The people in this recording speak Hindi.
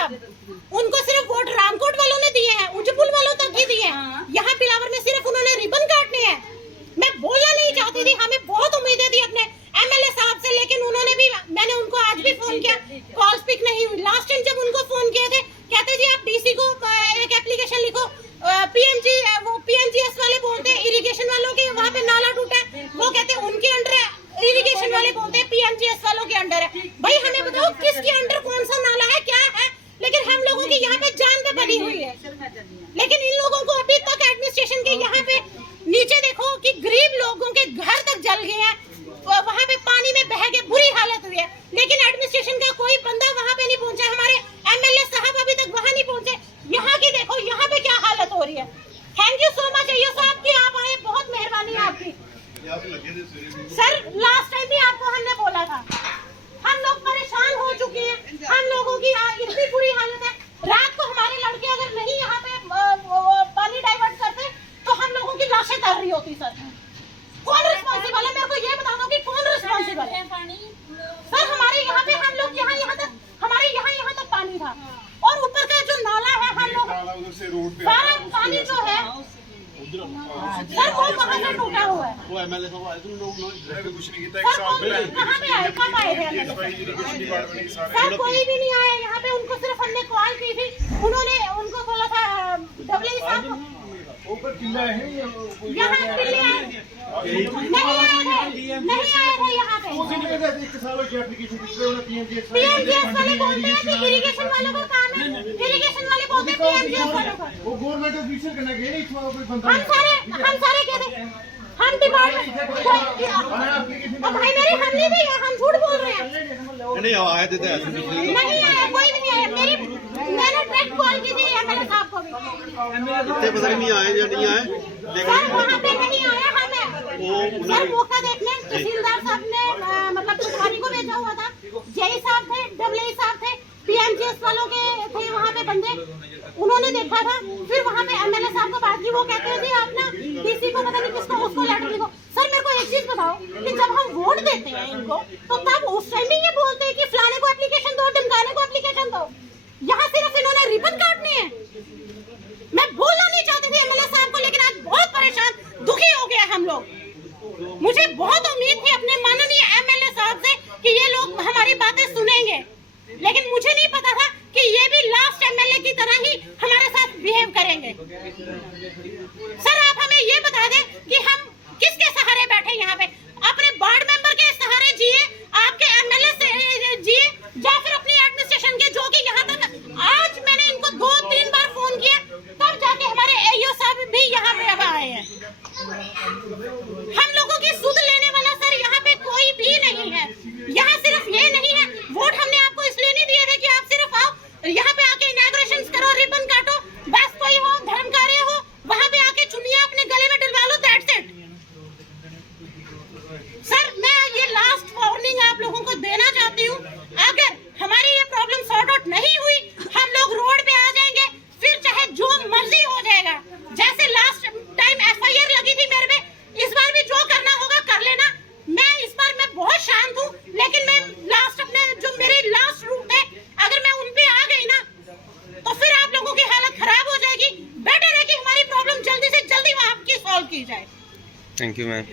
साहब, उनको सिर्फ वोट रामकोट वालों ने दिए हैं, उजपुल वालों तक ही दिए हैं। यहाँ पिलावर में सिर्फ उन्होंने रिबन काटने हैं। मैं बोलना नहीं चाहती थी, हमें बहुत उम्मीदें थी अपने एमएलए साहब से, लेकिन उन्होंने भी, मैंने उनको आज भी फोन किया, कॉल पिक नहीं हुई। लास्ट टाइम जब उनको फोन किए थे, कहते जी आप डीसी को एक एप्लीकेशन लिखो, पीएमजी वो पीएमजीएस वाले बोलते हैं इरिगेशन वालों के वहाँ पे नाला टूटा है, वो कहते हैं उनके अंडर है, इरिगेशन वाले बोलते हैं पीएमजीएस वालों के अंडर है। भाई हमें बताओ किसके अंडर कौन सा नाला है, क्या है? लेकिन हम लोगों की यहाँ पे जान पे बनी हुई है, लेकिन इन लोगों को अभी तक एडमिनिस्ट्रेशन के यहाँ पे नीचे देखो कि गरीब लोगों के घर तक जल गए हैं, वहाँ पे पानी में बह के बुरी हालत हुई है, लेकिन एडमिनिस्ट्रेशन का कोई बंदा वहाँ पे नहीं पहुँचा। हमारे एमएलए साहब अभी तक वहाँ नहीं पहुँचे। यहाँ की देखो, यहाँ पे क्या हालत हो रही है। थैंक यू सो मच अय्यो साहब कि आप आए, बहुत मेहरबानी है आपकी। सर लास्ट टाइम भी आपको हमने बोला था, हम लोग परेशान हो चुके हैं, हम लोगों की इतनी बुरी हालत है। रात को हमारे लड़के अगर नहीं यहाँ पे पानी डाइवर्ट करते तो हम लोगों की लाशें तैर रही होती। सर कौन रिस्पॉन्सिबल है, मेरे को ये बता दो कि कौन रिस्पॉन्सिबल है। सर हमारे यहाँ पे हम लोग यहाँ तक, हमारे यहाँ तक पानी था, और ऊपर का जो नाला है हम लोग सारा पानी जो है सर वो कहाँ से टूटा हुआ है। वो एमएलए साहब आए थे, लोग कुछ नहीं किया। कहाँ पे आए, कब आए थे? सर कोई भी नहीं आया यहाँ पे, उनको सिर्फ हमने कॉल की थी, उन्होंने उनको बोला था डब्ल्यू साहब ऊपर किला है, यहाँ किले नहीं आए थे यहाँ पे। पीएमजीएस वाले बोलते हैं कि इरिगेशन वालों का काम है, इरिगेशन वाले बोलते हैं पीएमजीएस वालों का। वो गवर्नमेंट ऑफिशियल करना गया नहीं, कोई बंदा हम सारे कहते हम डिपार्टमेंट भाई मेरे हम नहीं थे, हम झूठ बोल रहे हैं। नहीं आए थे ऐसे नहीं आया, कोई भी नहीं आया। मैंने डायरेक्ट कॉल की थी एमएलए साहब को भी, इतने पता नहीं आए या नहीं आए, सर वहाँ पे नहीं आया। हमें सर मौका देखने तहसीलदार साहब ने मतलब प्रभारी को भेजा हुआ था, जेई साहब थे, डब्ल्यू साहब थे, पीएमजीएस वालों के थे वहाँ पे बंदे, उन्होंने देखा था। फिर वहाँ पे एमएलए साहब को बात की, वो कहते हैं जी आप ना डीसी को पता नहीं किसको उसको लेटर लिखो। सर मेरे को एक चीज बताओ कि जब हम वोट देते हैं इनको, तो तब उस टाइम भी ये बोलते हैं कि फलाने को एप्लीकेशन दो, ढमकाने को एप्लीकेशन दो। यहाँ सिर्फ इन्होंने रिबन काटने हैं। मैं बोलना नहीं चाहती थी एमएलए साहब को, लेकिन आज बहुत परेशान, दुखी हो गया हम लोग। मुझे बहुत उम्मीद थी अपने माननीय एमएलए साहब से कि ये लोग हमारी बातें सुनेंगे, लेकिन मुझे नहीं पता था कि ये भी लास्ट एमएलए की तरह ही हमारे साथ बिहेव करेंगे। सर आप हमें ये बता दें कि हम किसके सहारे बैठे यहाँ पे, अपने वार्ड मेंबर के सहारे जिए, आपके एमएलए से जिए, या फिर अपनी एडमिनिस्ट्रेशन के, जो कि यहाँ तक आज मैंने इनको 2-3 बार फोन किया, तब जाके हमारे एईओ साहब भी यहाँ पे अब आए हैं। हम लोगों की सुध लेने वाला सर यहाँ पे कोई भी नहीं है। यहाँ सिर्फ ये नहीं है, वोट हमने आपको इसलिए नहीं दिए थे कि आप सिर्फ आओ यहाँ पे आके इनॉग्रेशंस करो, रिबन काटो, बस कोई हो धर्म कार्य हो वहाँ पे आके चुनिया अपने गले में डलवा लो, दैट्स इट। सर मैं ये लास्ट वार्निंग आप लोगों को देना चाहती हूँ, अगर हमारी ये प्रॉब्लम सॉर्ट आउट नहीं हुई, हम लोग रोड पे आ जाएंगे, फिर चाहे जो मर्जी हो जाएगा। जैसे लास्ट टाइम एफआईआर लगी थी मेरे पे, इस बार भी जो करना होगा कर लेना। मैं इस बार मैं बहुत शांत हूँ, लेकिन मैं लास्ट अपने जो मेरे लास्ट रूट है, अगर मैं उन पे आ गई ना तो फिर आप लोगों की हालत खराब हो जाएगी। बेटर है कि हमारी प्रॉब्लम जल्दी से जल्दी वहाँ की सॉल्व की जाए। Thank you ma'am.